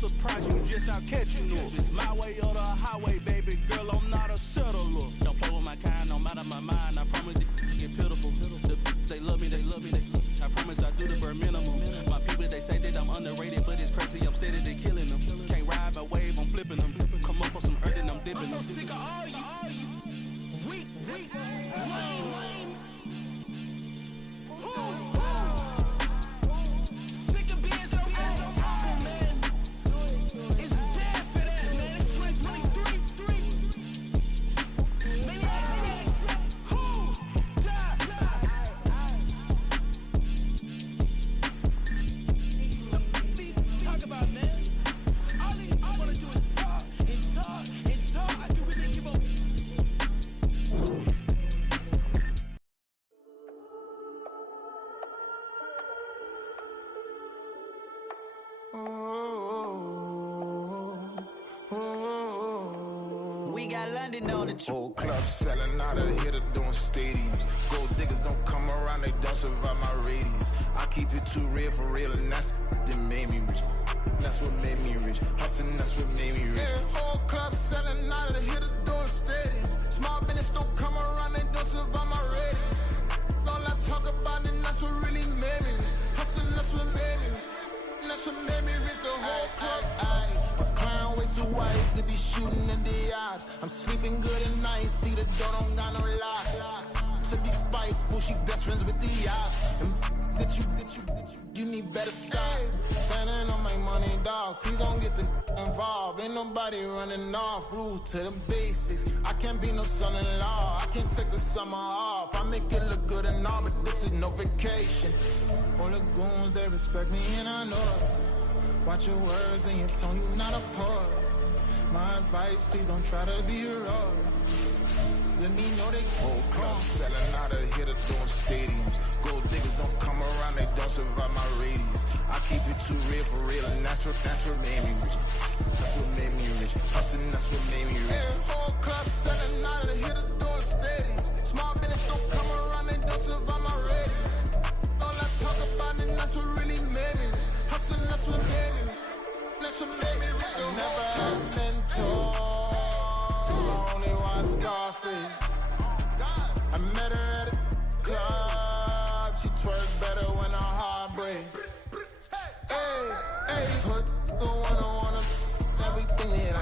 surprised you just not catching up. It's my way or the highway, baby girl, I'm not a settler. Don't play with my kind, no matter my mind. I promise they get pitiful. They love me, I promise I do the bare minimum. My people, they say that I'm underrated, but it's crazy, I'm steady, they killing them. Can't ride my wave, I'm flipping them. Come up for some earth and I'm dipping them. I'm so sick of all you weak, lame. Sick of being so old, man. It's dead for that, man. It's 2023. Maniacs. Who? Die. Talk about, man. All I wanna do is talk and talk and talk. I can really give up. We got London on the trip. Whole club selling out of here to doing stadiums. Gold diggers don't come around, they don't survive my radius. I keep it too real for real, and that's that made me rich. That's what made me rich. Hustling, that's what made me rich. Yeah, whole club selling out of here to doing stadiums. Small business don't come around, they don't survive my radius. All I talk about, and that's what really made me rich. Hustling, that's what made me rich. That's what made me rich. The whole club. My clown way too white to be shooting in the eyes. I'm sleeping good at night, see the door don't got no locks. To be spiteful, she best friends with the odds. And that you need better stop. Standing on my money, dog. Please don't get involved. Ain't nobody running off. Rules to the basics. I can't be no son-in-law. I can't take the summer off. I make it look good and all, but this is no vacation. All the goons, they respect me and I know it. Watch your words and your tone, you not a poet. My advice, please don't try to be heroic. Let me know they whole club selling out of here to doing stadiums. Gold diggers don't come around, they don't survive my radius. I keep it too real for real, and that's what made me rich. That's what made me rich. Hustling, that's what made me rich. Yeah, whole club selling out of here to doing stadiums. Small business don't come around, they don't survive my radius. All I talk about, and that's what really made me rich. Hustling, that's what made me rich. That's what made me rich. I never had a mentor. I only watch Scarface. I met her at a club. She twerk better when her heart breaks. Hey, put the wanna everything that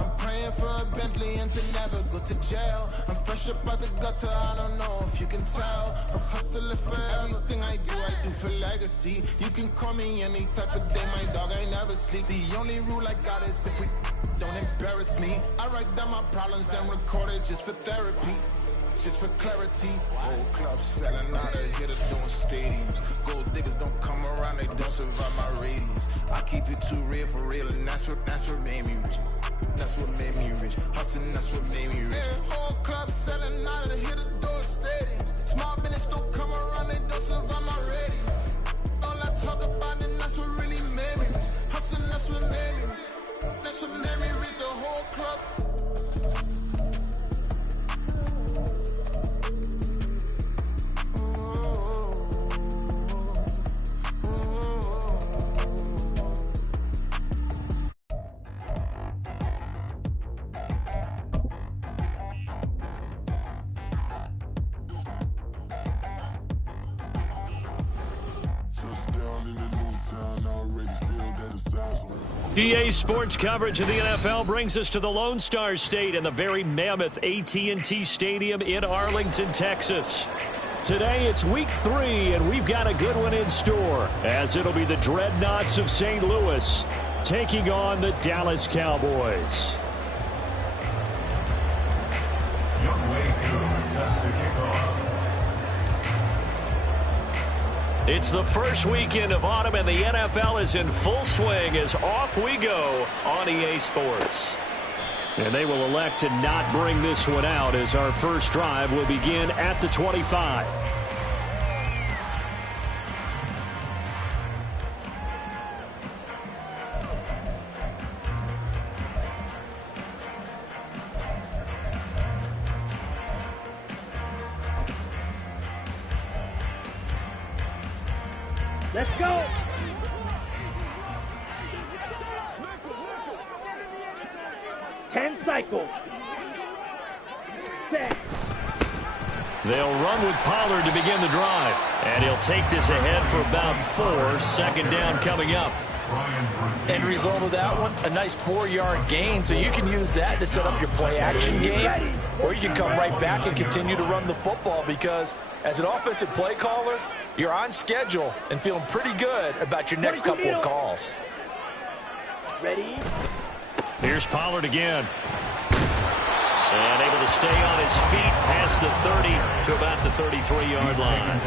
I'm praying for a Bentley and to never go to jail. I'm fresh up out the gutter, I don't know if you can tell. I'm hustling for everything I do for legacy. You can call me any type of day, my dog, I never sleep. The only rule I got is if we don't embarrass me. I write down my problems, then record it just for therapy. Just for clarity. Whole club selling out of here to doing stadiums. Gold diggers don't come around, they don't survive my radius. I keep it too real for real, and that's what made me rich. That's what made me rich. Hustling, that's what made me rich. Yeah, whole club selling out of here to doing stadiums. Small business don't come around, they don't survive my radius. All I talk about, and that's what really made me rich. Hustling, that's what made me rich. That's what made me rich. The whole club. EA Sports coverage of the NFL brings us to the Lone Star State and the very mammoth AT&T Stadium in Arlington, Texas. Today it's week 3, and we've got a good one in store, as it'll be the Dreadnoughts of St. Louis taking on the Dallas Cowboys. It's the first weekend of autumn, and the NFL is in full swing as off we go on EA Sports. And they will elect to not bring this one out, as our first drive will begin at the 25. Let's go. 10 cycles. Set. They'll run with Pollard to begin the drive. And he'll take this ahead for about 4. Second down coming up. End result of that one, a nice 4-yard gain. So you can use that to set up your play-action game. Or you can come right back and continue to run the football because as an offensive play caller, you're on schedule and feeling pretty good about your next couple of calls. Ready? Here's Pollard again. And able to stay on his feet past the 30 to about the 33-yard line.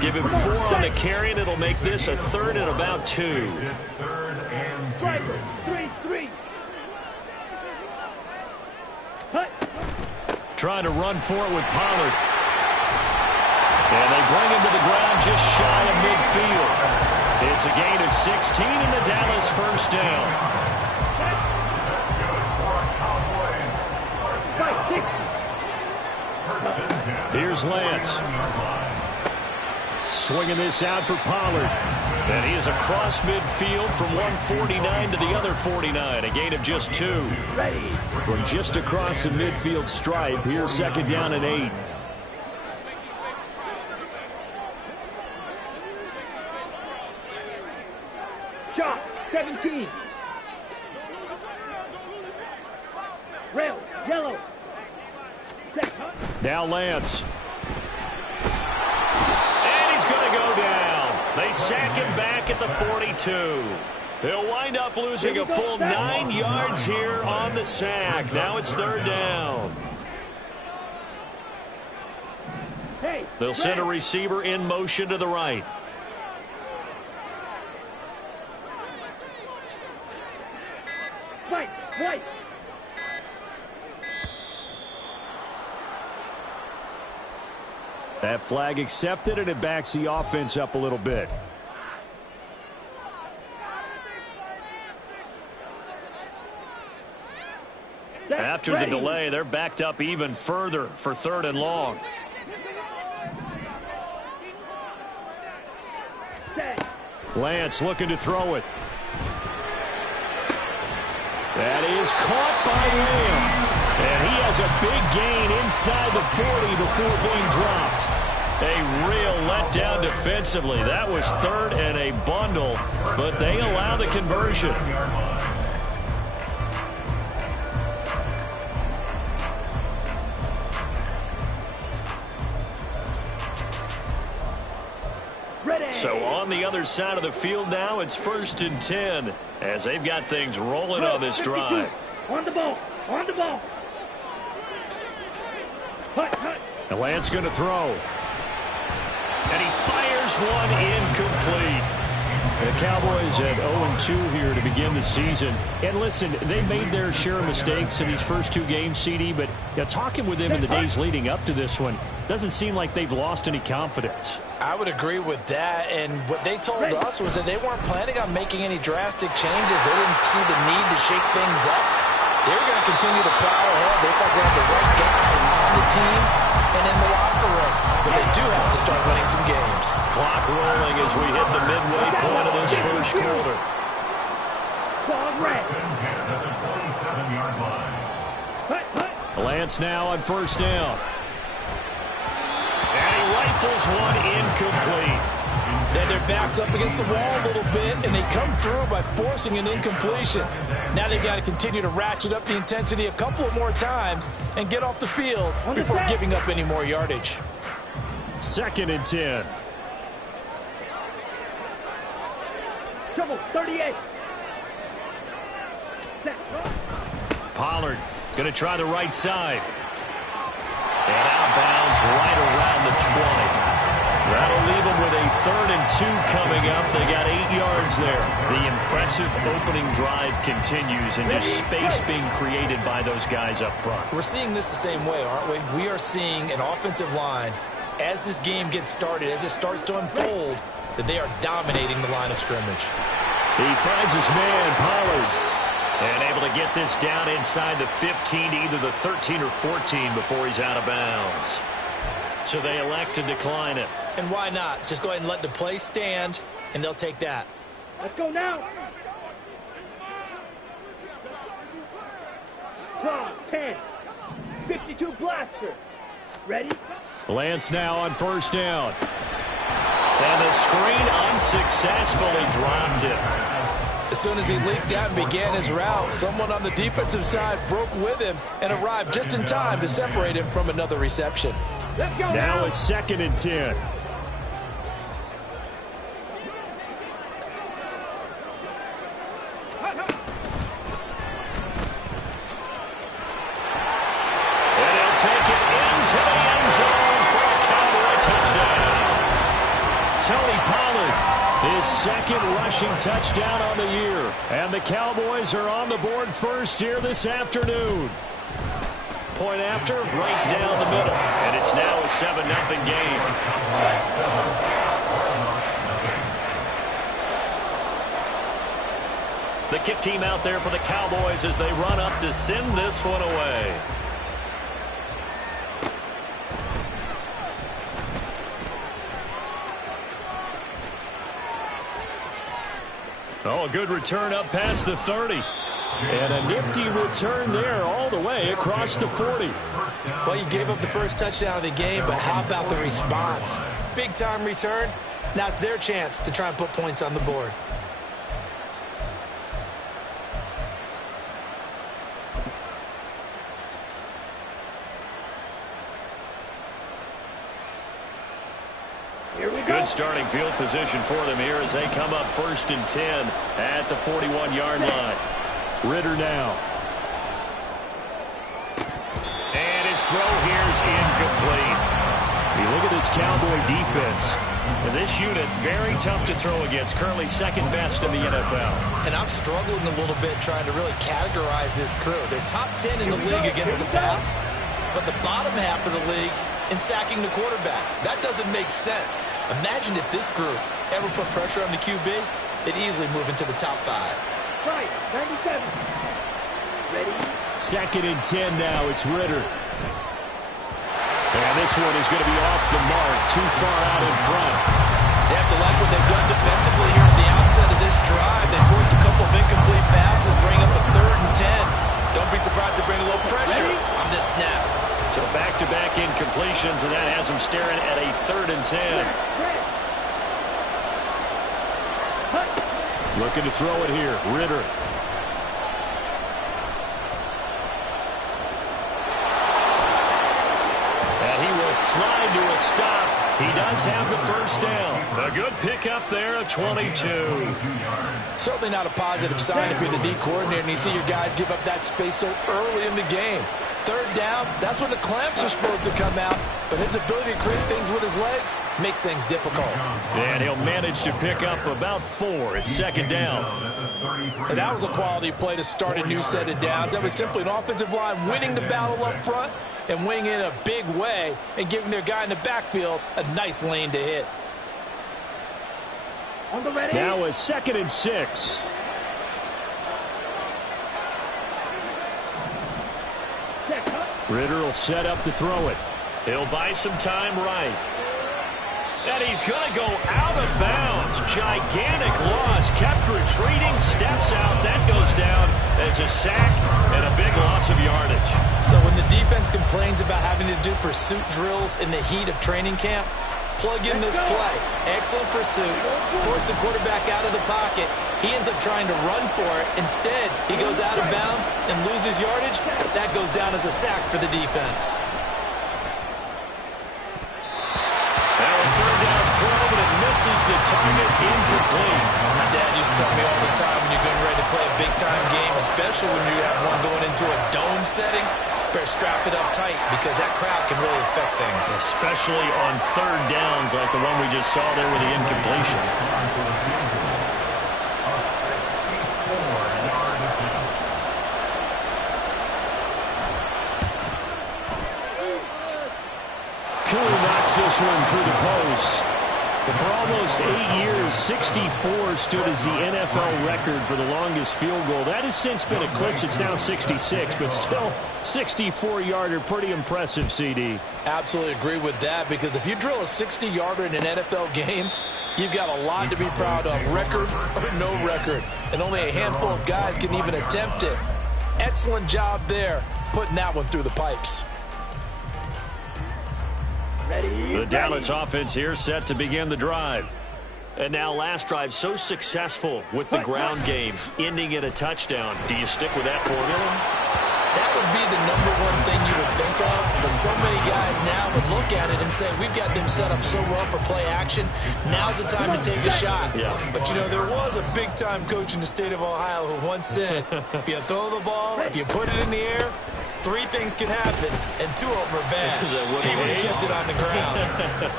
Give him 4 on the carry, and it'll make this a 3rd and about 2. 3-3. Trying to run for it with Pollard. And they bring him to the ground just shy of midfield. It's a gain of 16 and the Dallas first down. Here's Lance. Swinging this out for Pollard. And he is across midfield from 149 to the other 49. A gain of just 2. From just across the midfield stripe, here's second down and 8. Shot, 17. Rail, yellow. Now Lance. And he's going to go down. They sack him back at the 42. He'll wind up losing a full 9 yards here on the sack. Now it's 3rd down. They'll send a receiver in motion to the right. Right. That flag accepted, and it backs the offense up a little bit. After the delay, they're backed up even further for 3rd and long. Lance looking to throw it. That is caught by Lamb. And he has a big gain inside the 40 before being dropped. A real letdown defensively. That was 3rd and a bundle, but they allow the conversion. So on the other side of the field now, it's 1st and 10 as they've got things rolling on this drive. On the ball. And Lance going to throw. And he fires one incomplete. The Cowboys at 0-2 here to begin the season. And listen, they made their share of mistakes in these first 2 games, CD, but talking with them in the days leading up to this one, doesn't seem like they've lost any confidence. I would agree with that, and what they told us was that they weren't planning on making any drastic changes. They didn't see the need to shake things up. They were going to continue to plow ahead. They thought they had the right guys on the team and in the locker room. But they do have to start winning some games. Clock rolling as we hit the midway point of this first quarter. Lance now on 1st down. And he rifles one incomplete. Then their back's up against the wall a little bit, and they come through by forcing an incompletion. Now they've got to continue to ratchet up the intensity a couple of more times and get off the field before giving up any more yardage. 2nd and 10. Trouble, 38. Pollard going to try the right side. And out of bounds right around the 20. That'll leave them with a 3rd and 2 coming up. They got 8 yards there. The impressive opening drive continues and just space being created by those guys up front. We're seeing this the same way, aren't we? We are seeing an offensive line, as this game gets started, as it starts to unfold, that they are dominating the line of scrimmage. He finds his man, Pollard. And able to get this down inside the 15 to either the 13 or 14 before he's out of bounds. So they elect to decline it. And why not? Just go ahead and let the play stand, and they'll take that. Let's go now. Cross, 10. 52 blaster. Ready? Lance now on first down. And the screen unsuccessfully dropped it. As soon as he leaked out and began his route, someone on the defensive side broke with him and arrived just in time to separate him from another reception. Let's go Now a 2nd and 10. And he'll take it into the end zone for a Cowboy touchdown. Tony Pollard, his 2nd rushing touchdown on the year. And the Cowboys are on the board first here this afternoon. Point after, right down the middle. And it's now a 7-0 game. The kick team out there for the Cowboys as they run up to send this one away. Oh, a good return up past the 30. And a nifty return there all the way across the 40. Well, you gave up the first touchdown of the game, but how about the response? Big-time return. Now it's their chance to try and put points on the board. Good starting field position for them here as they come up 1st and 10 at the 41-yard line. Ritter now. And his throw here's incomplete. You look at this Cowboy defense. And this unit, very tough to throw against. Currently 2nd best in the NFL. And I'm struggling a little bit trying to really categorize this crew. They're top 10 in the league against the pass, but the bottom half of the league in sacking the quarterback. That doesn't make sense. Imagine if this group ever put pressure on the QB, they'd easily move into the top 5. Right, 97. Ready? 2nd and 10 now. It's Ritter. And this one is going to be off the mark. Too far out in front. They have to like what they've done defensively here at the outset of this drive. They forced a couple of incomplete passes, bring up a 3rd and 10. Don't be surprised to bring a little pressure on this snap. So back-to-back incompletions, and that has them staring at a 3rd and 10. Looking to throw it here. Ritter. And he will slide to a stop. He does have the first down. A good pickup there, a 22. Certainly not a positive sign if you're the D coordinator and you see your guys give up that space so early in the game. 3rd down, that's when the clamps are supposed to come out. But his ability to create things with his legs makes things difficult. And he'll manage to pick up about 4. It's 2nd down. And that was a quality play to start a new set of downs. That was simply an offensive line winning the battle up front and winning in a big way and giving their guy in the backfield a nice lane to hit. On the ready. Now a 2nd and 6. Ritter will set up to throw it. He'll buy some time right. And he's going to go out of bounds. Gigantic loss. Kept retreating. Steps out. That goes down as a sack and a big loss of yardage. So when the defense complains about having to do pursuit drills in the heat of training camp, plug in this play. Excellent pursuit. Force the quarterback out of the pocket. He ends up trying to run for it. Instead, he goes out of bounds and loses yardage. That goes down as a sack for the defense. Now a 3rd down throw, but it misses the target. Incomplete. As my dad used to tell me all the time, when you're getting ready to play a big-time game, especially when you have one going into a dome setting, better strap it up tight because that crowd can really affect things. Especially on 3rd downs like the one we just saw there with the incompletion. Knocks this one through the post. But for almost 8 years, 64 stood as the NFL record for the longest field goal. That has since been eclipsed. It's now 66, but still 64-yarder. Pretty impressive, CD. Absolutely agree with that, because if you drill a 60-yarder in an NFL game, you've got a lot to be proud of, record or no record. And only a handful of guys can even attempt it. excellent job there putting that one through the pipes. Ready. The Dallas offense here set to begin the drive. And now last drive so successful with the ground game, ending in a touchdown. Do you stick with that formula? That would be the #1 thing you would think of, but so many guys now would look at it and say, we've got them set up so well for play action, now's the time to take a shot. Yeah. But, you know, there was a big-time coach in the state of Ohio who once said, if you throw the ball, if you put it in the air, 3 things can happen, and 2 of them are bad. He would have kissed it on the ground.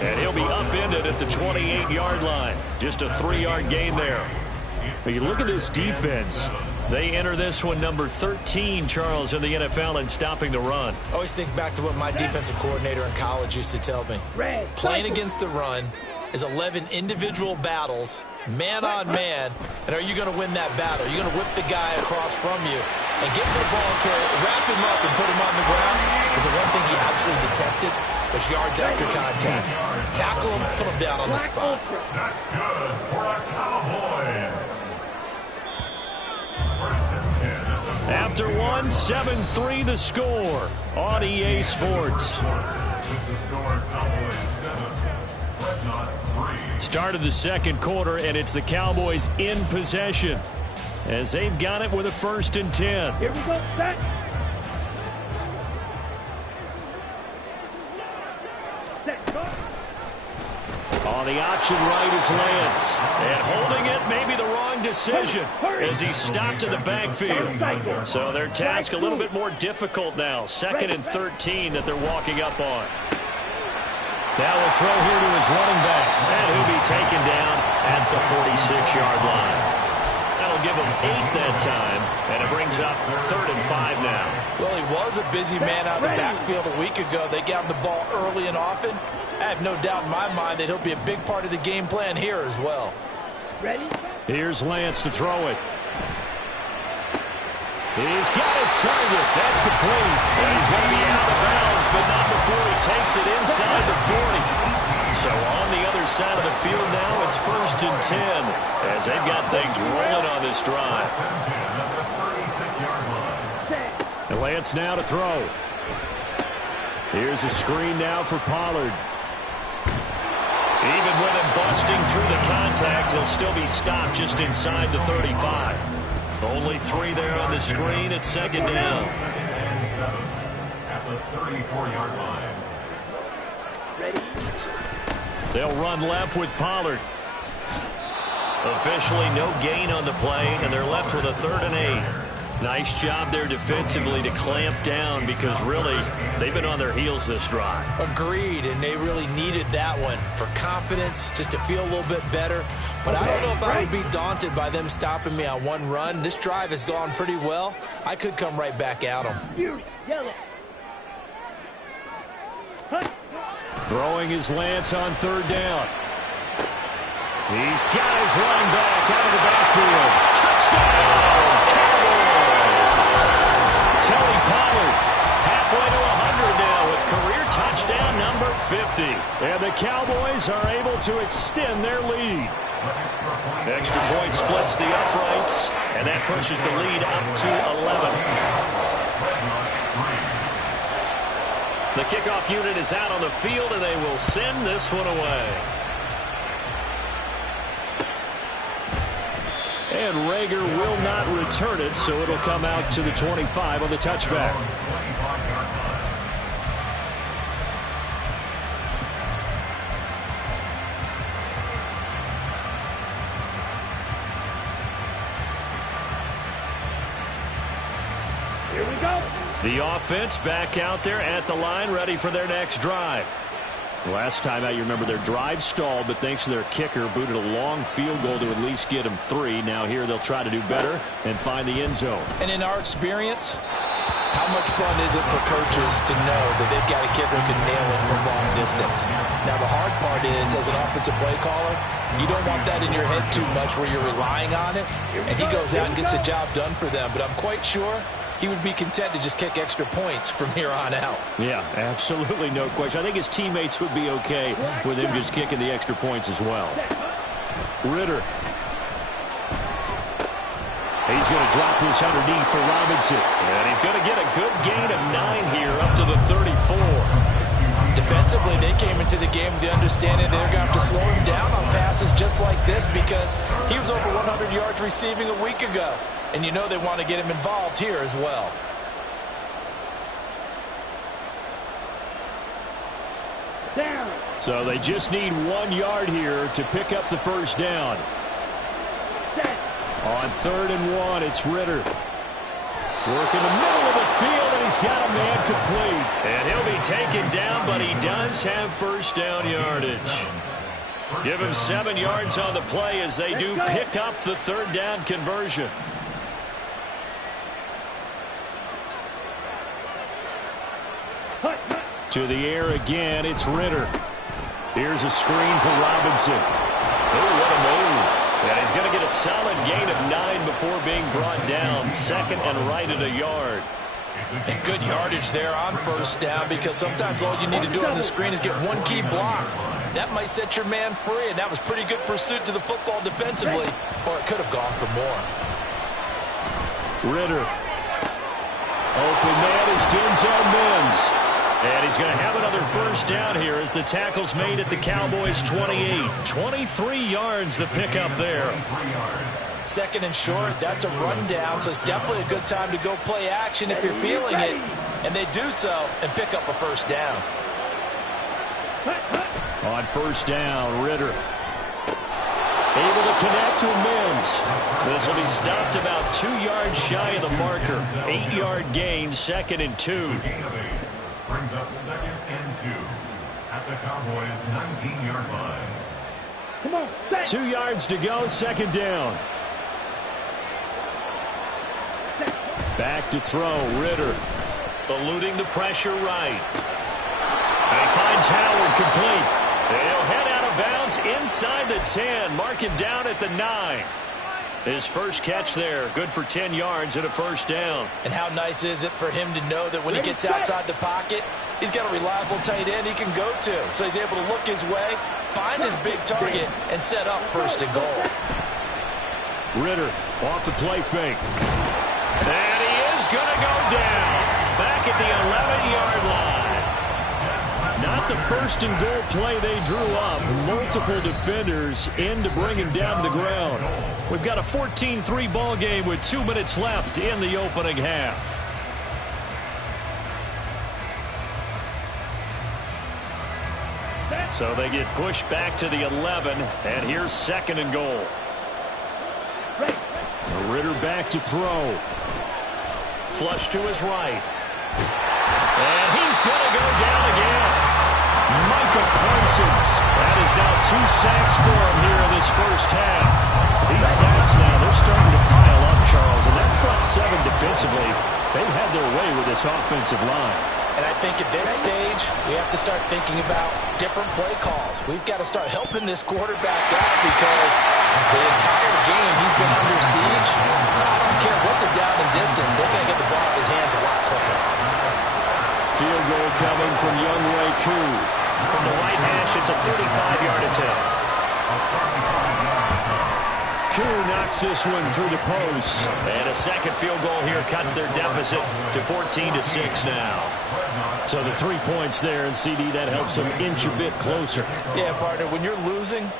And he'll be upended at the 28-yard line. Just a 3-yard gain there. But you look at this defense. They enter this one number 13, Charles, in the NFL in stopping the run. I always think back to what my defensive coordinator in college used to tell me. Playing against the run is 11 individual battles, man on man, and are you going to win that battle? You're going to whip the guy across from you and get to the ball carrier, wrap him up and put him on the ground, because the one thing he absolutely detested was yards after contact. Tackle him, put him down on the spot. That's good for our Cowboys. After 1, 7-3 the score on EA Sports. Start of the second quarter, and it's the Cowboys in possession as they've got it with a 1st and 10. Here we go, set. Set, go. On the option right is Lance. And holding it, maybe the wrong decision as he stopped in the backfield. So their task a little bit more difficult now. 2nd and 13 that they're walking up on. Now will throw here to his running back. And he'll be taken down at the 46-yard line. That'll give him 8 that time. And it brings up 3rd and 5 now. Well, he was a busy man out of the backfield a week ago. They got him the ball early and often. I have no doubt in my mind that he'll be a big part of the game plan here as well. Ready? Here's Lance to throw it. He's got his target. That's complete. And he's going to be out of bounds, but not before he takes it inside the 40. So on the other side of the field now, it's 1st and 10 as they've got things rolling on this drive. And Lance now to throw. Here's a screen now for Pollard. Even with him busting through the contact, he'll still be stopped just inside the 35. Only 3 there on the screen at 2nd down. At the 34-yard line. Ready? They'll run left with Pollard. Officially no gain on the play, and they're left with a 3rd and 8. Nice job there defensively to clamp down because really they've been on their heels this drive. Agreed, and they really needed that one for confidence, just to feel a little bit better. But I don't know if I would be daunted by them stopping me on one run. This drive has gone pretty well. I could come right back at them. Yellow. Throwing his Lance on 3rd down. He's got his running back out of the backfield. Touchdown! Tony Pollard halfway to 100 now with career touchdown number 50. And the Cowboys are able to extend their lead. Extra point splits the uprights, and that pushes the lead up to 11. The kickoff unit is out on the field, and they will send this one away. And Rager will not return it, so it'll come out to the 25 on the touchback. Here we go. The offense back out there at the line, ready for their next drive. Last time out, you remember their drive stalled, but thanks to their kicker, booted a long field goal to at least get them 3. Now here they'll try to do better and find the end zone. And in our experience, how much fun is it for coaches to know that they've got a kicker who can nail it from long distance? Now the hard part is, as an offensive play caller, you don't want that in your head too much where you're relying on it, and he goes out and gets the job done for them. But I'm quite sure he would be content to just kick extra points from here on out. Yeah, absolutely no question. I think his teammates would be okay with him just kicking the extra points as well. Ritter. He's going to drop this underneath for Robinson. And he's going to get a good gain of 9 here up to the 34. Defensively, they came into the game with the understanding they're going to have to slow him down on passes just like this because he was over 100 yards receiving a week ago. And you know they want to get him involved here as well. Down. So they just need 1 yard here to pick up the first down. Set. On 3rd and 1, it's Ritter. Work in the middle of the field, and he's got a man complete. And he'll be taken down, but he does have first down yardage. Give him 7 yards on the play as they do pick up the 3rd down conversion. To the air again, it's Ritter. Here's a screen for Robinson. Oh, what a move. And he's going to get a solid gain of 9 before being brought down. 2nd and right at a yard. And good yardage there on first down because sometimes all you need to do on the screen is get 1 key block. That might set your man free, and that was pretty good pursuit to the football defensively, or it could have gone for more. Ritter. Open man is Denzel Mims. And he's going to have another first down here as the tackle's made at the Cowboys' 28. 23 yards the pickup there. 2nd and short, that's a rundown, so it's definitely a good time to go play action if you're feeling it. And they do so and pick up a first down. On first down, Ritter. Able to connect to Mims. This will be stopped about 2 yards shy of the marker. 8-yard gain, 2nd and 2. Brings up 2nd and 2 at the Cowboys' 19-yard line. Come on, set. 2 yards to go, 2nd down. Back to throw, Ritter. Eluding the pressure right. And he finds Howard complete. And he'll head out of bounds inside the 10. Mark him down at the 9. His first catch there, good for 10 yards and a first down. And how nice is it for him to know that when he gets outside the pocket, he's got a reliable tight end he can go to. So he's able to look his way, find his big target, and set up 1st and goal. Ritter off the play fake. And he is going to go down. Back at the 11-yard line. Not the 1st and goal play they drew up. Multiple defenders in to bring him down to the ground. We've got a 14-3 ball game with 2 minutes left in the opening half. So they get pushed back to the 11, and here's 2nd and goal. Ritter back to throw. Flush to his right. And he's going to go down again. Micah Parsons. That is now 2 sacks for him here in this first half. These sacks now, they're starting to pile up, Charles. And that front 7 defensively, they've had their way with this offensive line. And I think at this stage, we have to start thinking about different play calls. We've got to start helping this quarterback out because the entire game he's been under siege. I don't care what the down and distance, they're going to get the ball out of his hands a lot quicker. Field goal coming from Younghoe Koo. From the right hash, it's a 35-yard attempt. Koo knocks this one through the post. And a second field goal here cuts their deficit to 14-6 now. So the 3 points there, and CD, that helps them inch a bit closer. Yeah, partner, when you're losing,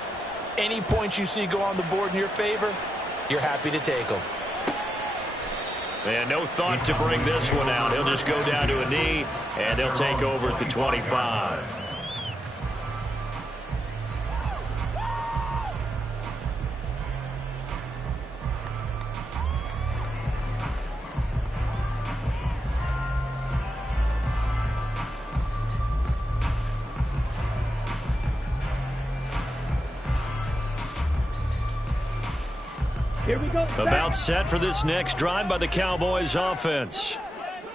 any points you see go on the board in your favor, you're happy to take them. And no thought to bring this one out. He'll just go down to a knee, and they'll take over at the 25. Here we go. About set for this next drive by the Cowboys offense.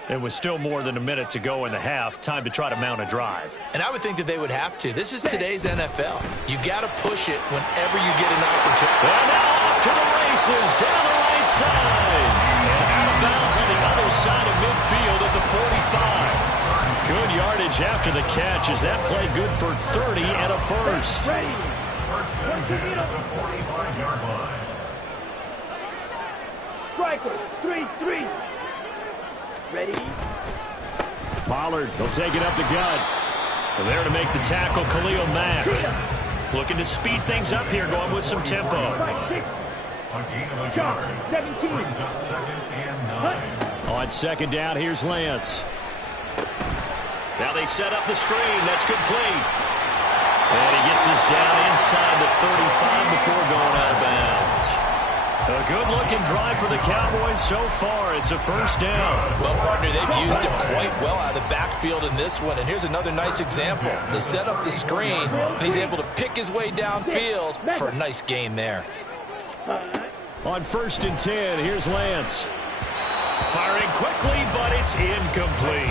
It was still more than a minute to go in the half. Time to try to mount a drive. And I would think that they would have to. This is today's NFL. You got to push it whenever you get an opportunity. And now off to the races down the right side. And out of bounds on the other side of midfield at the 45. Good yardage after the catch as that play good for 30 and a first. Ready. First and 10 at the 45-yard line. Striker, 3-3. Ready? Pollard, he'll take it up the gut. And there to make the tackle, Khalil Mack. Looking to speed things up here, going with some tempo. 5-6. Shot, 17. On second down, here's Lance. Now they set up the screen. That's complete. And he gets us down inside the 35 before going out of bounds. A good-looking drive for the Cowboys so far. It's a first down. Well, partner, they've used him quite well out of the backfield in this one. And here's another nice example. They set up the screen, and he's able to pick his way downfield for a nice gain there. On first and 10, here's Lance. Firing quickly, but it's incomplete.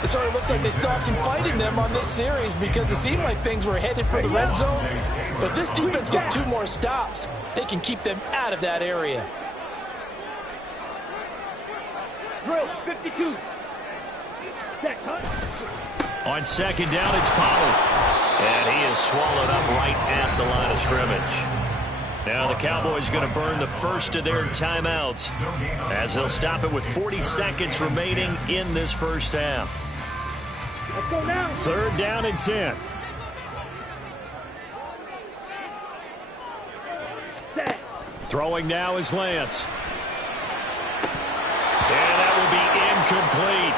It sort of looks like they still have some fight in them on this series because it seemed like things were headed for the red zone. But this defense gets 2 more stops. They can keep them out of that area. Drill, 52. Set, cut. On second down, it's Pollard. And he is swallowed up right at the line of scrimmage. Now the Cowboys going to burn the first of their timeouts as they'll stop it with 40 seconds remaining in this first half. Let's go now. Third down and 10. Set. Throwing now is Lance. And that will be incomplete.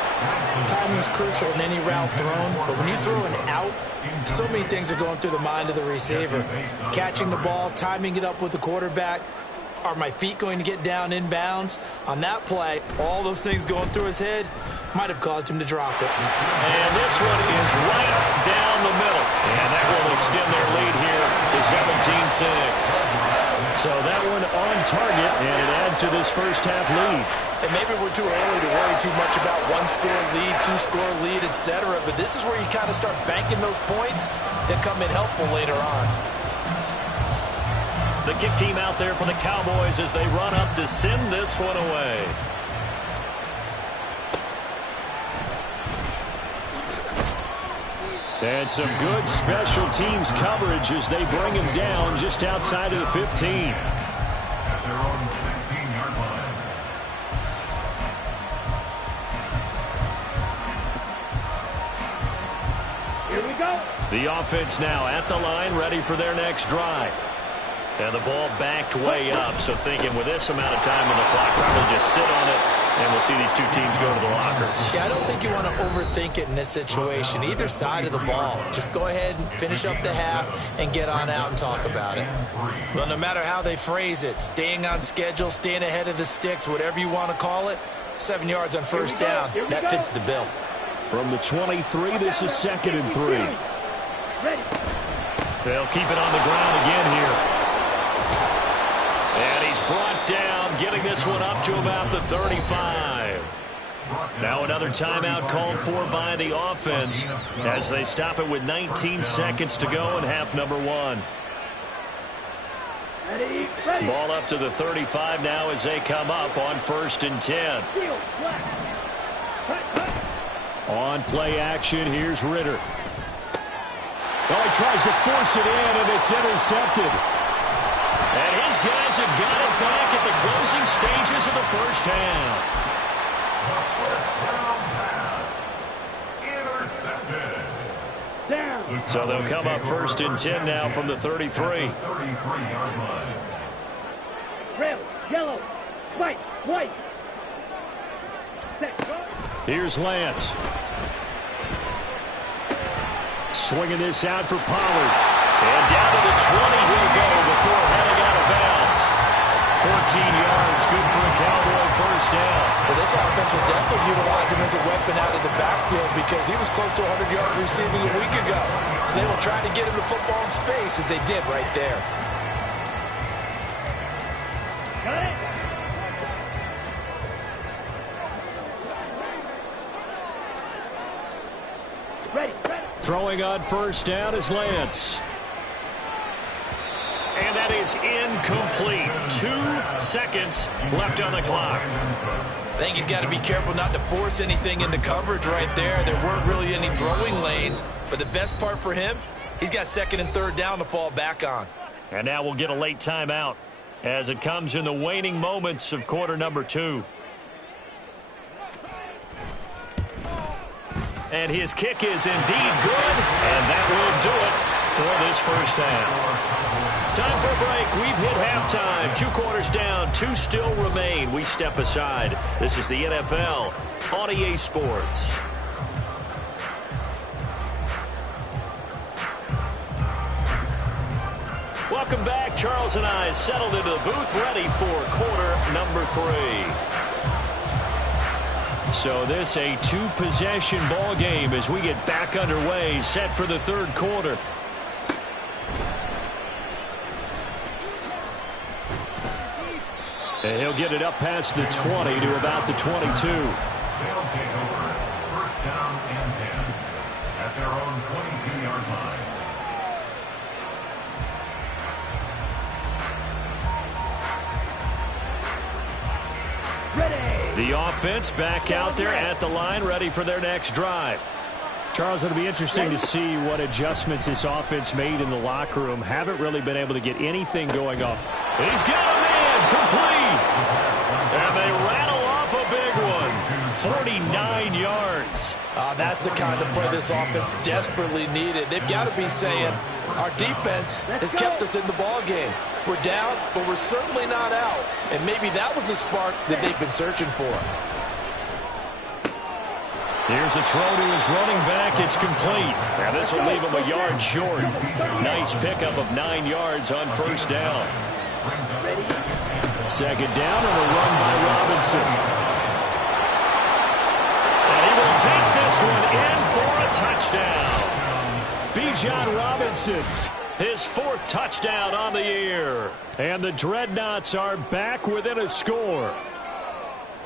Timing is crucial in any route thrown, but when you throw an out, so many things are going through the mind of the receiver. Catching the ball, timing it up with the quarterback. Are my feet going to get down inbounds? On that play, all those things going through his head might have caused him to drop it. And this one is right down the middle. And that will extend their lead here to 17-6. So that one on target, and it adds to this first half lead. And maybe we're too early to worry too much about 1-score lead, 2-score lead, etc. But this is where you kind of start banking those points that come in helpful later on. The kick team out there for the Cowboys as they run up to send this one away. And some good special teams coverage as they bring him down just outside of the 15. At their own 16-yard line. Here we go. The offense now at the line, ready for their next drive. And the ball backed way up, so thinking with this amount of time on the clock, probably just sit on it, and we'll see these two teams go to the lockers. Yeah, I don't think you want to overthink it in this situation. Either side of the ball. Just go ahead and finish up the half and get on out and talk about it. Well, no matter how they phrase it, staying on schedule, staying ahead of the sticks, whatever you want to call it, 7 yards on first down, that fits the bill. From the 23, this is second and 3. Ready. They'll keep it on the ground again here. And he's brought down, getting this one up to about the 35. Now another timeout called for by the offense as they stop it with 19 seconds to go in half number 1. Ready. Ready. Ball up to the 35 now as they come up on first and 10. Deal. Flat. Cut, cut. On play action, here's Ritter. Oh, he tries to force it in, and it's intercepted. And his guys have got it back at the closing stages of the first half. The first down pass. Intercepted. Down. So they'll come up first and 10 now from the 33. 33-yard line. Red, yellow, white, white. Set, go. Here's Lance. Swinging this out for Pollard. And down to the 20 he'll go before heading out of bounds. 14 yards, good for a Cowboy first down. Well, this offense will definitely utilize him as a weapon out of the backfield because he was close to 100 yards receiving a week ago. So they will try to get him the football in space as they did right there. Got it. Ready, ready. Throwing on first down is Lance. And that is incomplete. 2 seconds left on the clock. I think he's got to be careful not to force anything into coverage right there. There weren't really any throwing lanes. But the best part for him, he's got second and third down to fall back on. And now we'll get a late timeout. as it comes in the waning moments of quarter number 2. And his kick is indeed good, and that will do it for this first half. Time for a break. We've hit halftime. 2 quarters down, 2 still remain. We step aside. This is the NFL on EA Sports. Welcome back. Charles and I settled into the booth, ready for quarter number 3. So this a 2-possession ball game as we get back underway, set for the 3rd quarter. And he'll get it up past the 20 to about the 22. They'll take over. First down and 10 at their own 22-yard line. The offense back out there at the line, ready for their next drive. Charles, it'll be interesting to see what adjustments this offense made in the locker room. Haven't really been able to get anything going off. He's got a man complete. And they rattle off a big one. 49 yards. That's the kind of play this offense desperately needed. They've got to be saying, our defense has kept us in the ball game. We're down, but we're certainly not out. And maybe that was the spark that they've been searching for. Here's a throw to his running back. It's complete. Now this will leave him a yard short. Nice pickup of 9 yards on first down. Second down and a run by Robinson. And he will take this one in for a touchdown. Bijan Robinson, his 4th touchdown on the year. And the Dreadnoughts are back within a score.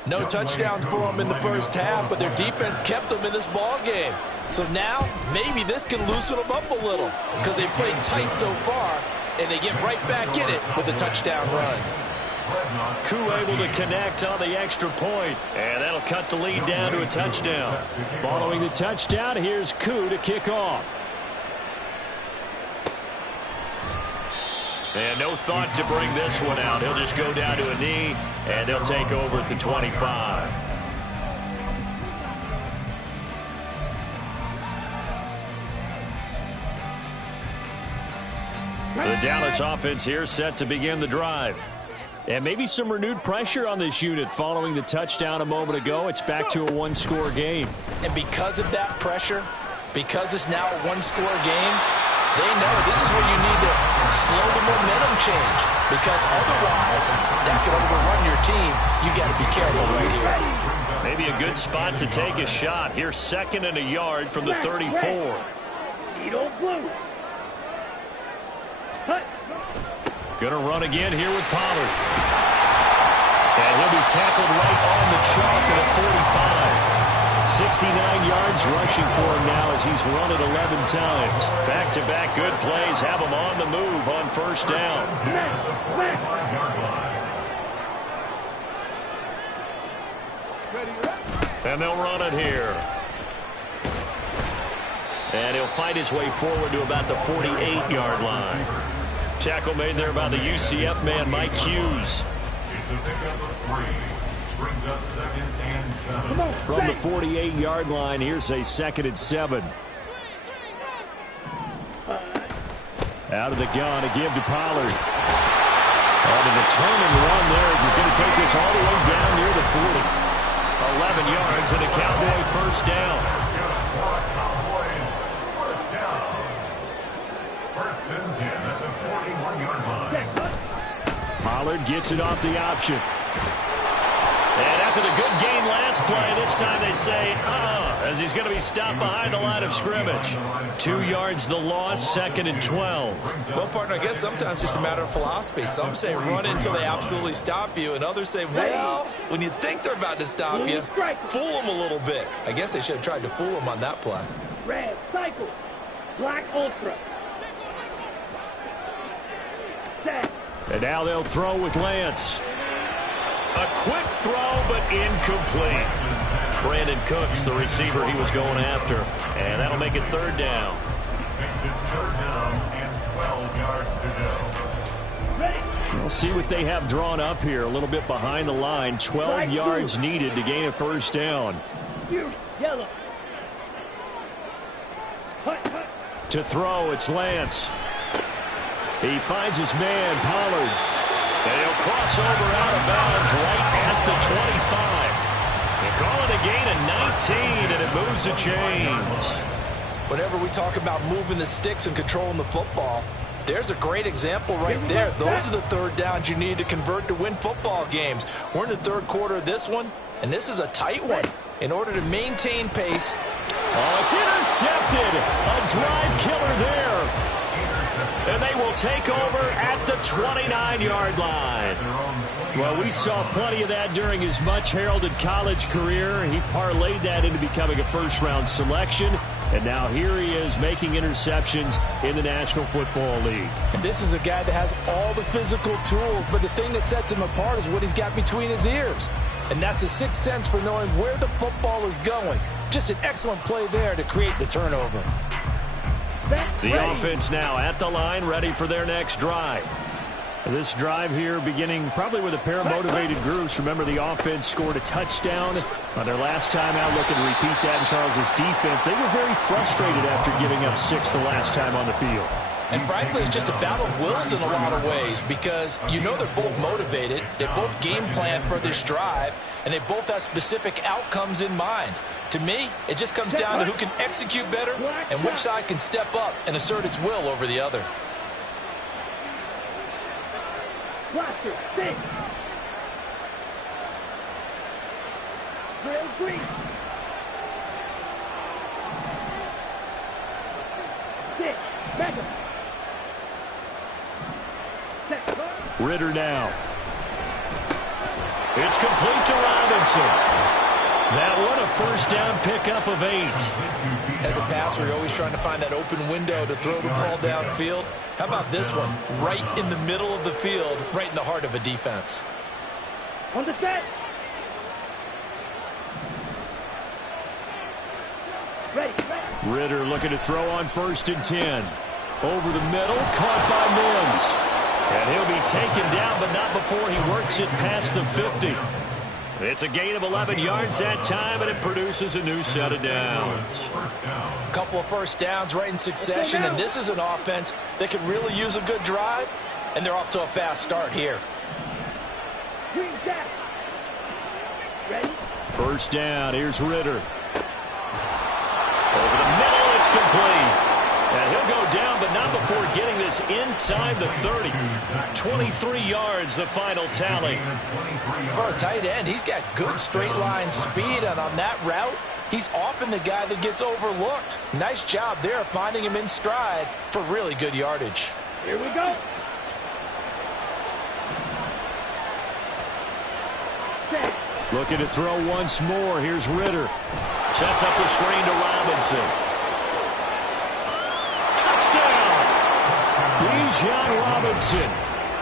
No touchdowns for them in the first half, but their defense kept them in this ball game. So now maybe this can loosen them up a little because they played tight so far, and they get right back in it with a touchdown run. Koo able to connect on the extra point, and that'll cut the lead down to a touchdown. Following the touchdown, here's Koo to kick off. And no thought to bring this one out. He'll just go down to a knee, and they'll take over at the 25. The Dallas offense here set to begin the drive. And maybe some renewed pressure on this unit following the touchdown a moment ago. It's back to a 1-score game. And because of that pressure, because it's now a 1-score game, they know this is where you need to slow the momentum change, because otherwise that could overrun your team. You got to be careful right here. Maybe a good spot to take a shot. Here's 2nd and a yard from the 34. Gonna run again here with Pollard. And he'll be tackled right on the chalk at the 45. 69 yards rushing for him now as he's run it 11 times. Back-to-back good plays have him on the move on first down. And they'll run it here. And he'll fight his way forward to about the 48-yard line. Tackle made there by the UCF man, Mike Hughes. It's a pickup of 3. Brings up 2nd and 7. From the 48-yard line, here's a 2nd and 7. Out of the gun, a give to Pollard. And a determined run there as he's going to take this all the way down near the 40. 11 yards and a Cowboy first down. Cowboys first down. 1st and 10 at the 41-yard line. Pollard gets it off the option. And after the good gain last play, this time they say, as he's going to be stopped behind the line of scrimmage. 2 yards the loss, 2nd and 12. Well, partner, I guess sometimes it's just a matter of philosophy. Some say run until they absolutely stop you, and others say, well, when you think they're about to stop you, fool them a little bit. I guess they should have tried to fool them on that play. Red, cycle, black, ultra. Set. And now they'll throw with Lance. A quick throw, but incomplete. Brandon Cooks, the receiver he was going after. And that'll make it 3rd down. Makes it 3rd down and 12 yards to go. We'll see what they have drawn up here. A little bit behind the line. 12 yards needed to gain a first down. Yellow. To throw, it's Lance. He finds his man, Pollard. And he'll cross over out of bounds right at the 25. They call it a gain of 19, and it moves the chains. Whenever we talk about moving the sticks and controlling the football, there's a great example right there. Those are the third downs you need to convert to win football games. We're in the third quarter of this one, and this is a tight one. In order to maintain pace. Oh, it's intercepted. A drive killer there. And they will take over at the 29-yard line. Well, we saw plenty of that during his much-heralded college career. He parlayed that into becoming a first-round selection. And now here he is making interceptions in the National Football League. And this is a guy that has all the physical tools, but the thing that sets him apart is what he's got between his ears. And that's the sixth sense for knowing where the football is going. Just an excellent play there to create the turnover. The offense now at the line, ready for their next drive. This drive here beginning probably with a pair of motivated groups. Remember, the offense scored a touchdown on their last time out, looking to repeat that in Charles's defense. They were very frustrated after giving up 6 the last time on the field. And frankly, it's just a battle of wills in a lot of ways because you know they're both motivated. They both game plan for this drive, and they both have specific outcomes in mind. To me, it just comes down to who can execute better and which side can step up and assert its will over the other. Blaster, 6. Drill 3. 6. Mega. Ritter now. It's complete to Robinson. That one a first down pickup of 8. As a passer, you're always trying to find that open window to throw the ball downfield. How about this one? Right in the middle of the field, right in the heart of a defense. On the set. Ready. Ritter looking to throw on 1st and 10. Over the middle, caught by Mims. And he'll be taken down, but not before he works it past the 50. It's a gain of 11 yards that time, and it produces a new set of downs. A couple of first downs right in succession, and this is an offense that could really use a good drive, and they're off to a fast start here. Ready? First down, here's Ritter. Over the middle, it's complete. And he'll go down, but not before getting this inside the 30. 23 yards, the final tally. For a tight end, he's got good straight line speed, and on that route, he's often the guy that gets overlooked. Nice job there finding him in stride for really good yardage. Here we go. Looking to throw once more. Here's Ritter. Sets up the screen to Robinson. Bijan Robinson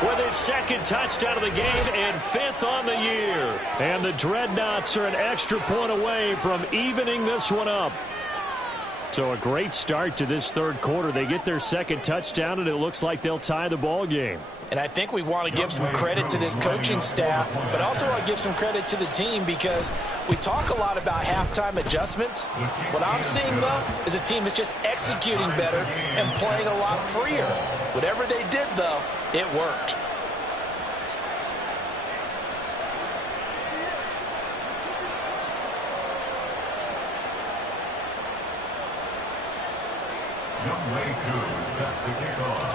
with his second touchdown of the game and 5th on the year. And the Dreadnoughts are an extra point away from evening this one up. So a great start to this third quarter. They get their second touchdown, and it looks like they'll tie the ball game. And I think we want to give some credit to this coaching staff, but also want to give some credit to the team because we talk a lot about halftime adjustments. What I'm seeing, though, is a team that's just executing better and playing a lot freer. Whatever they did, though, it worked.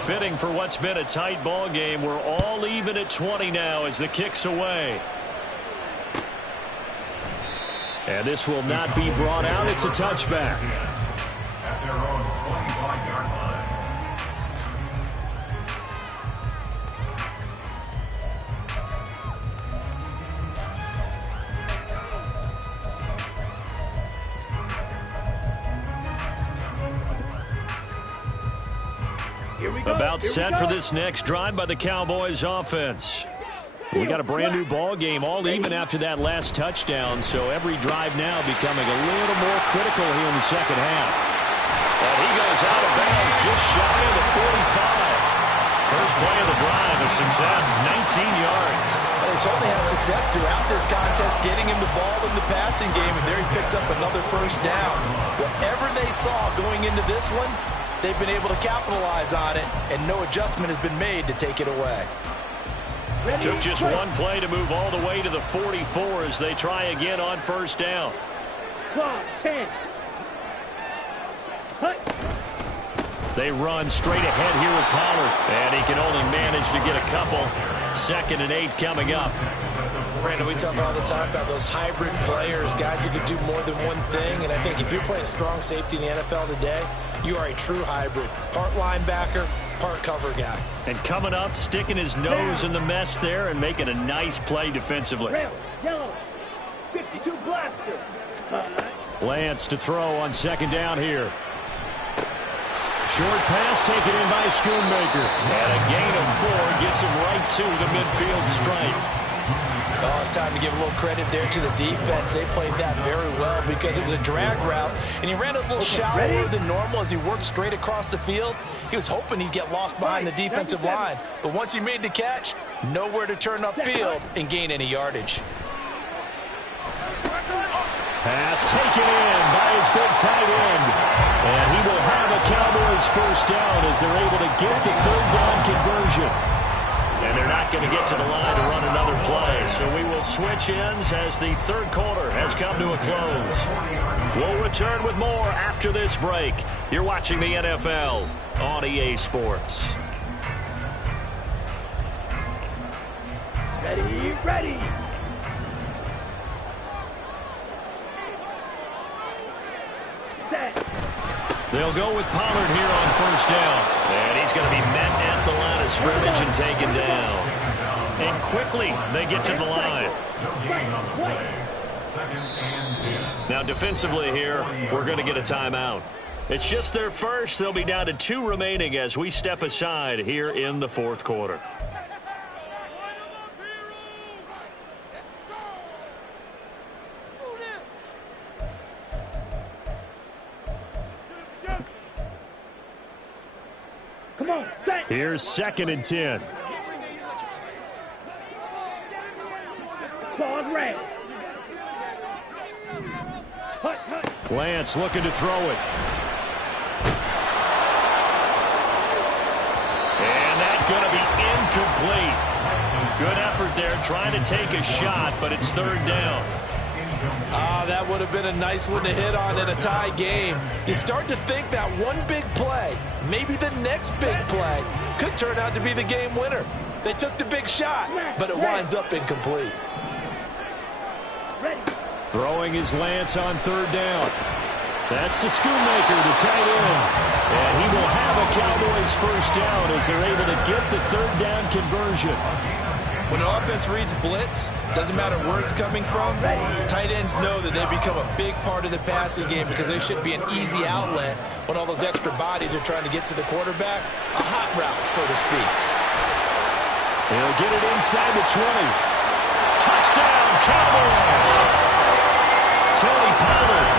Fitting for what's been a tight ball game. We're all even at 20 now as the kick's away. And this will not be brought out. It's a touchback. At their own 25-yard line. About set for this next drive by the Cowboys offense. We got a brand new ball game, all even after that last touchdown, so every drive now becoming a little more critical here in the second half. And he goes out of bounds just shy of the 45. First play of the drive, a success, 19 yards. They certainly had success throughout this contest, getting him the ball in the passing game, and there he picks up another first down. Whatever they saw going into this one, they've been able to capitalize on it, and no adjustment has been made to take it away. Took just one play to move all the way to the 44 as they try again on first down. 10. They run straight ahead here with Pollard, and he can only manage to get a couple. 2nd and 8 coming up. Brandon, we talk all the time about those hybrid players, guys who can do more than one thing, and I think if you're playing strong safety in the NFL today, you are a true hybrid. Part linebacker, part cover guy. And coming up, sticking his nose in the mess there and making a nice play defensively. Red, yellow, 52 blaster. Lance to throw on 2nd down here. Short pass taken in by Schoonmaker. And a gain of 4 gets him right to the midfield stripe. Oh, it's time to give a little credit there to the defense. They played that very well because it was a drag route, and he ran a little shallower than normal as he worked straight across the field. He was hoping he'd get lost behind the defensive line, but once he made the catch, nowhere to turn upfield and gain any yardage. Pass taken in by his big tight end. And he will have a Cowboys first down as they're able to get the 3rd down conversion. And they're not going to get to the line to run another play. So we will switch ends as the 3rd quarter has come to a close. We'll return with more after this break. You're watching the NFL on EA Sports. Ready, ready. They'll go with Pollard here on first down. And he's going to be met at the line of scrimmage and taken down. And quickly, they get to the line. Now, defensively here, we're going to get a timeout. It's just their first. They'll be down to 2 remaining as we step aside here in the 4th quarter. Here's 2nd and 10. Lance looking to throw it. And that's going to be incomplete. Good effort there trying to take a shot, but it's 3rd down. That would have been a nice one to hit on in a tie game. You start to think that one big play, maybe the next big play, could turn out to be the game winner. They took the big shot, but it winds up incomplete. Throwing his Lance on 3rd down. That's to Schoonmaker, the tight end. And he will have a Cowboys first down as they're able to get the 3rd down conversion. When an offense reads blitz, doesn't matter where it's coming from, tight ends know that they become a big part of the passing game because they should be an easy outlet when all those extra bodies are trying to get to the quarterback. A hot route, so to speak. He'll get it inside the 20. Touchdown, Cowboys! Tony Pollard,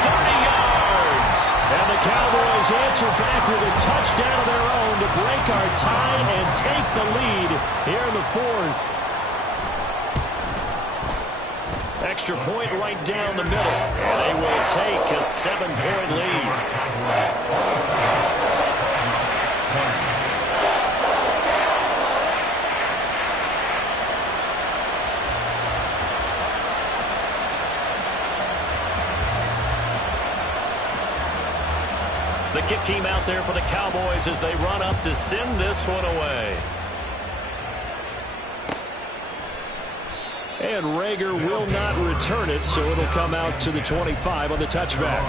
30 yards. And the Cowboys answer back with a touchdown of their own to break our tie and take the lead here in the 4th. Extra point right down the middle. And they will take a 7-point lead. The kick team out there for the Cowboys as they run up to send this one away. And Rager will not return it, so it'll come out to the 25 on the touchback.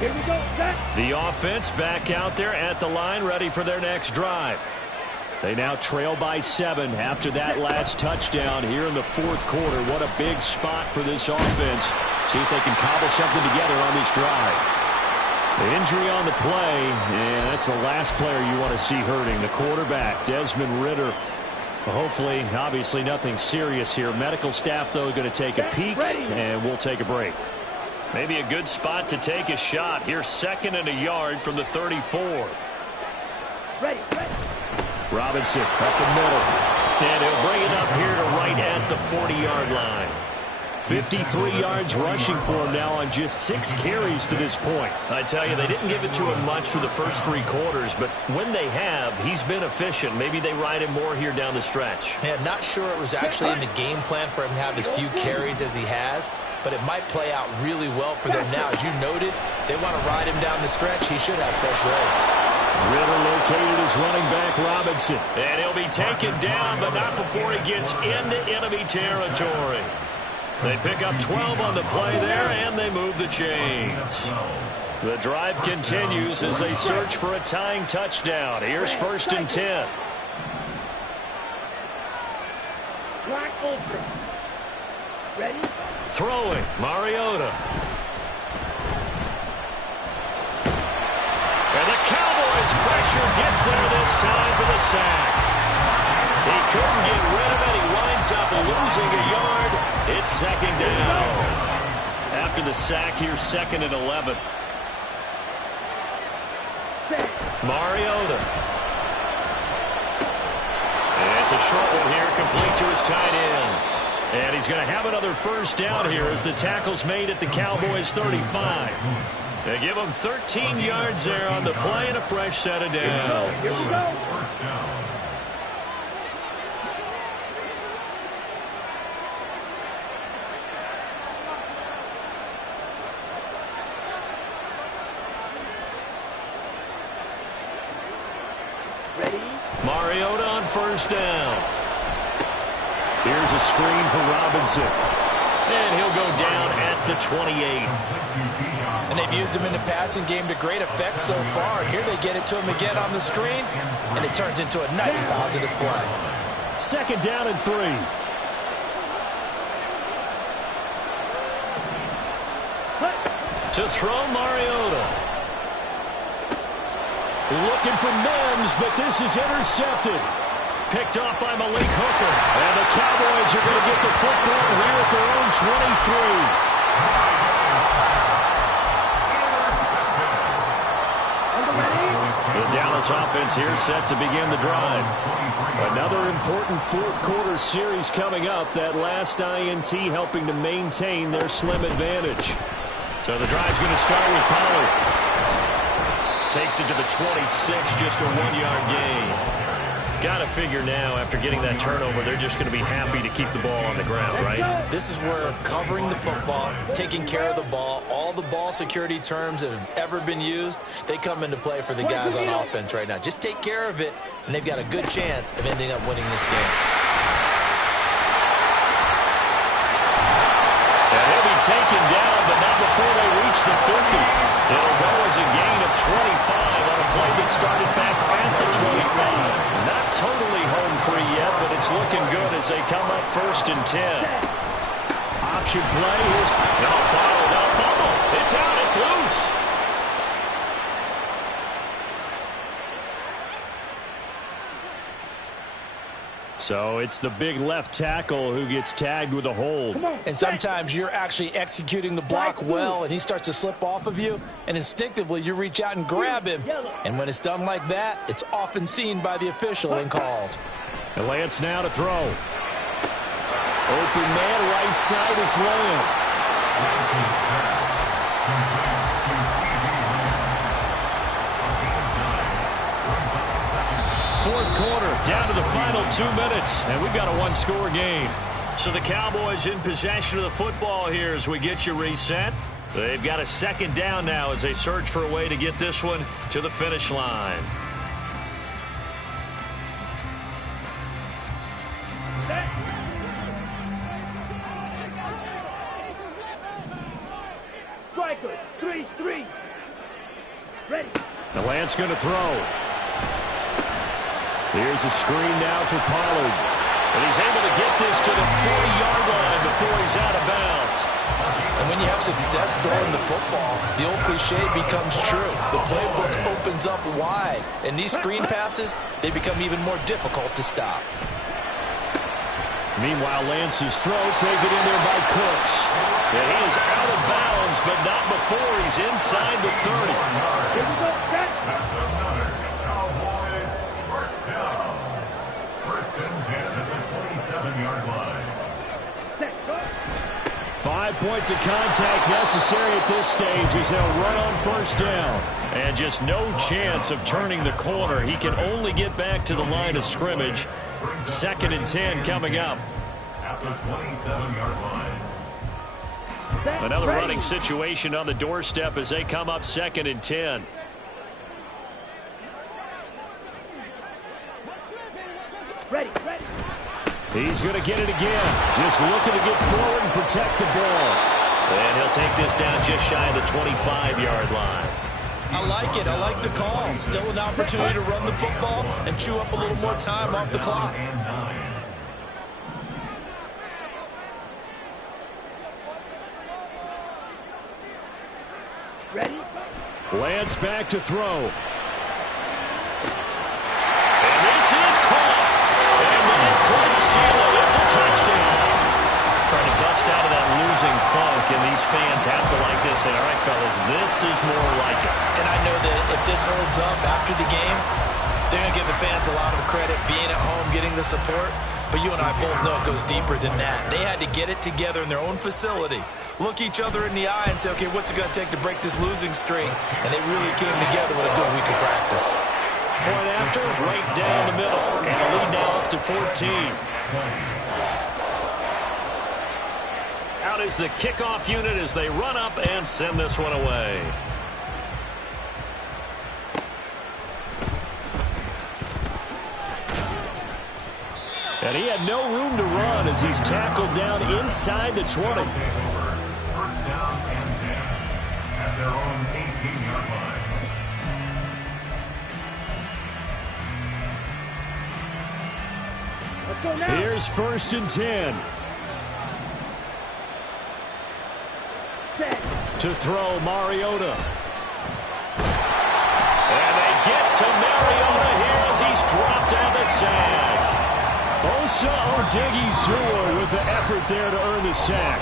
Here we go, set. The offense back out there at the line, ready for their next drive. They now trail by 7 after that last touchdown here in the 4th quarter. What a big spot for this offense. See if they can cobble something together on this drive. Injury on the play, and that's the last player you want to see hurting. The quarterback, Desmond Ridder. Hopefully, obviously nothing serious here. Medical staff, though, going to take a peek, and we'll take a break. Maybe a good spot to take a shot. Here's 2nd and a yard from the 34. Ready. Robinson up the middle. And he'll bring it up here to right at the 40-yard line. 53 yards rushing for him now on just 6 carries to this point. I tell you, they didn't give it to him much for the first 3 quarters, but when they have, he's been efficient. Maybe they ride him more here down the stretch. Yeah, not sure it was actually in the game plan for him to have as few carries as he has, but it might play out really well for them now. As you noted, if they want to ride him down the stretch, he should have fresh legs. Ridder located as running back Robinson. And he'll be taken down, but not before he gets into enemy territory. They pick up 12 on the play there, and they move the chains. The drive continues as they search for a tying touchdown. Here's 1st and 10. Black Ultra. Ready? Throwing, Mariota. And the Cowboys' pressure gets there this time for the sack. He couldn't get rid of it. He winds up losing a yard. It's 2nd down. After the sack, here's 2nd and 11. Mariota. And it's a short one here, complete to his tight end. And he's going to have another 1st down here as the tackle's made at the Cowboys' 35. They give him 13 yards there on the play and a fresh set of downs. Here we go. Mariota on 1st down. Here's a screen for Robinson. And he'll go down at the 28. And they've used him in the passing game to great effect so far. Here they get it to him again on the screen, and it turns into a nice positive play. 2nd down and 3. To throw Mariota. Looking for Mims, but this is intercepted. Picked off by Malik Hooker. And the Cowboys are going to get the football here at their own 23. The Dallas offense here set to begin the drive. Another important 4th quarter series coming up. That last INT helping to maintain their slim advantage. So the drive's going to start with Pollard. Takes it to the 26, just a 1-yard gain. Got to figure now, after getting that turnover, they're just going to be happy to keep the ball on the ground, right? This is where covering the football, taking care of the ball, all the ball security terms that have ever been used, they come into play for the guys on offense right now. Just take care of it, and they've got a good chance of ending up winning this game. And he'll be taken down, but not before they reach the 50. It'll go as a gain of 25 on a play that started back at the 25. Not totally home free yet, but it's looking good as they come up 1st and 10. Option play is no fumble. It's out. It's loose. So it's the big left tackle who gets tagged with a hold. And sometimes you're actually executing the block well, and he starts to slip off of you, and instinctively you reach out and grab him. And when it's done like that, it's often seen by the official and called. And Lance now to throw. Open man, right side, it's Lamb. 4th quarter, down to the final 2 minutes, and we've got a 1-score game. So the Cowboys in possession of the football here as we get you reset. They've got a 2nd down now as they search for a way to get this one to the finish line. Strikers, 3-3. Ready. The Lance going to throw. Here's a screen now for Pollard. And he's able to get this to the 40-yard line before he's out of bounds. And when you have success throwing the football, the old cliche becomes true. The playbook opens up wide, and these screen passes, they become even more difficult to stop. Meanwhile, Lance's throw taken in there by Cooks. And he is out of bounds, but not before he's inside the 30. Here we go, set. That's another Cowboys first down. First and 10 at the 27-yard line. Set, go. 5 points of contact necessary at this stage as they'll run on first down. And just no chance of turning the corner. He can only get back to the line of scrimmage. 2nd and 10 coming up. At the 27-yard line. Set, Another ready. running situation on the doorstep as they come up 2nd and 10. Ready, ready. He's going to get it again. Just looking to get forward and protect the ball. And he'll take this down just shy of the 25-yard line. I like it. I like the call. Still an opportunity to run the football and chew up a little more time off the clock. Ready. Lance back to throw. And this is caught. And that could seal it. It's a touchdown. Trying to bust out of that losing funk, and these fans have to like this. And all right, fellas, this is more like it. And I know that if this holds up after the game, they're going to give the fans a lot of credit being at home, getting the support. But you and I both know it goes deeper than that. They had to get it together in their own facility, look each other in the eye and say, okay, what's it going to take to break this losing streak? And they really came together with a good week of practice. Point after, right down the middle. And a lead now up to 14. Out is the kickoff unit as they run up and send this one away. And he had no room to run as he's tackled down inside the 20. First down and 10 at their own 18-yard line. Let's go now. Here's 1st and 10. Set. To throw, Mariota. And they get to Mariota here as he's dropped on the sack. Osa Odighizuwa with the effort there to earn the sack.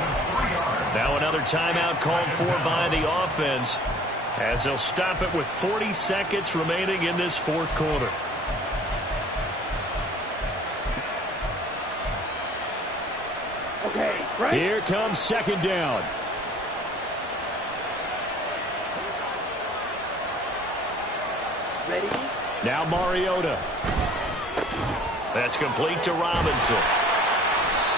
Now another timeout called for by the offense as they'll stop it with 40 seconds remaining in this 4th quarter. Okay, right. Here comes 2nd down. Ready. Now Mariota. That's complete to Robinson.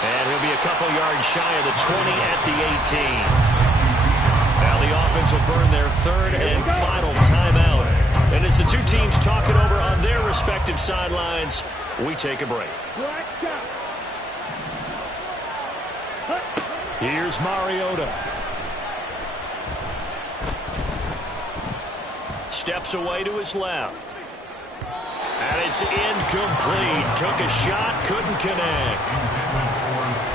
And he'll be a couple yards shy of the 20 at the 18. Now the offense will burn their 3rd and final timeout. And as the two teams talk it over on their respective sidelines, we take a break. Black out. Here's Mariota. Steps away to his left. And it's incomplete. Took a shot, couldn't connect.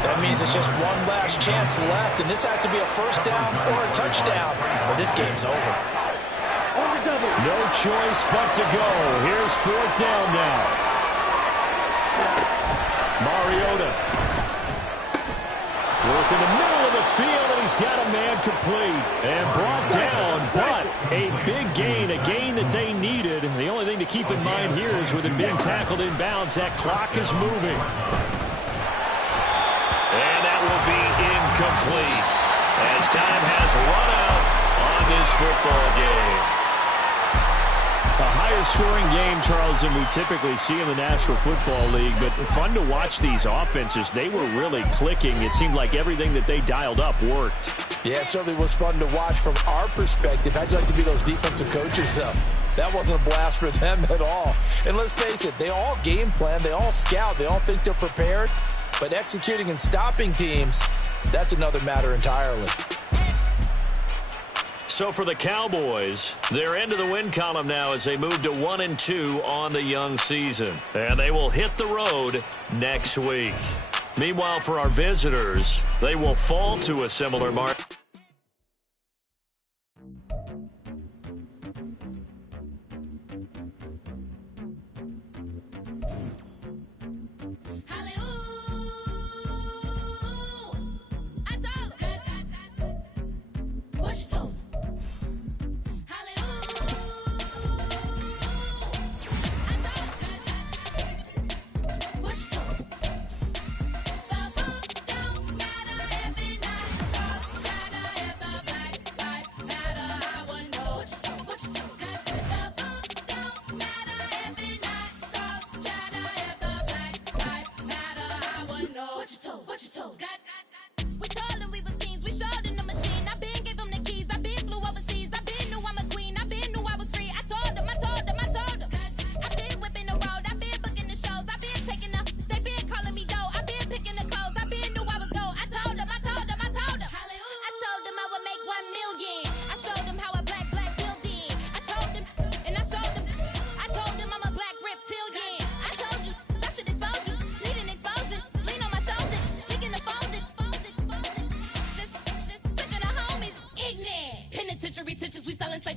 That means it's just one last chance left, and this has to be a first down or a touchdown, or this game's over. On the double. No choice but to go. Here's 4th down now. Mariota. Work in the middle of the field, and he's got a man complete. And brought down, but a big gain, a gain that they needed. The only thing to keep in mind here is with him being tackled in bounds, that clock is moving. And that will be incomplete as time has run out on this football game. A higher-scoring game, Charles, than we typically see in the National Football League, but fun to watch these offenses. They were really clicking. It seemed like everything that they dialed up worked. Yeah, it certainly was fun to watch from our perspective. How'd you like to be those defensive coaches, though? That wasn't a blast for them at all. And let's face it, they all game plan, they all scout, they all think they're prepared, but executing and stopping teams, that's another matter entirely. So for the Cowboys, they're into the win column now as they move to 1-2 on the young season. And they will hit the road next week. Meanwhile, for our visitors, they will fall to a similar mark.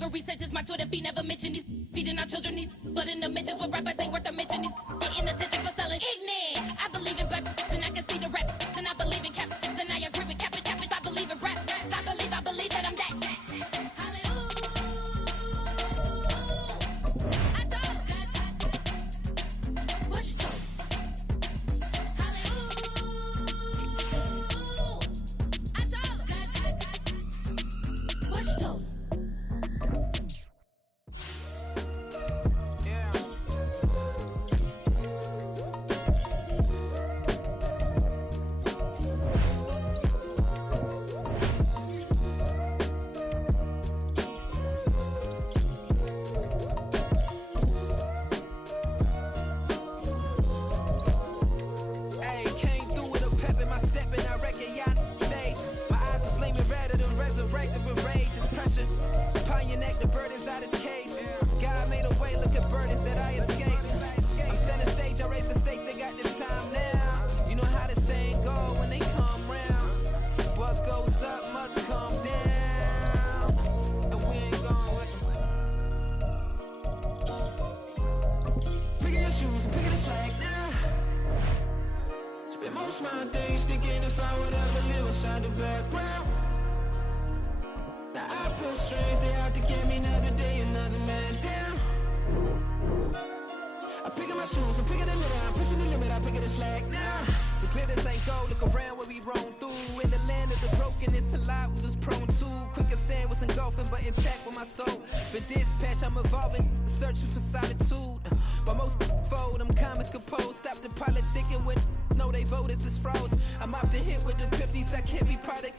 never researches my Twitter feed, never mention these feeding our children these, but in the mentions with rappers ain't worth a mention these getting attention for selling ignorant. I believe in black and I can see the rap, and I believe in cap, and I agree with cap and I believe in rap. I believe that I'm that. My days thinking if I would ever live inside the background. Now I pull strings, they out to get me another day, another man down. I pick up my shoes, I'm picking the limit, I'm pushing the limit, I pick up the slack now. The glitters ain't gold, look around where we roam through. In the land of the broken, it's a lot we was prone to. Quicker sand was engulfing, but intact with my soul. Been dispatched, I'm evolving, searching for solitude. While most fold, I'm comic composed. Stop the politicking when no, they voters is froze. I'm off the hit with the 50s, I can't be product.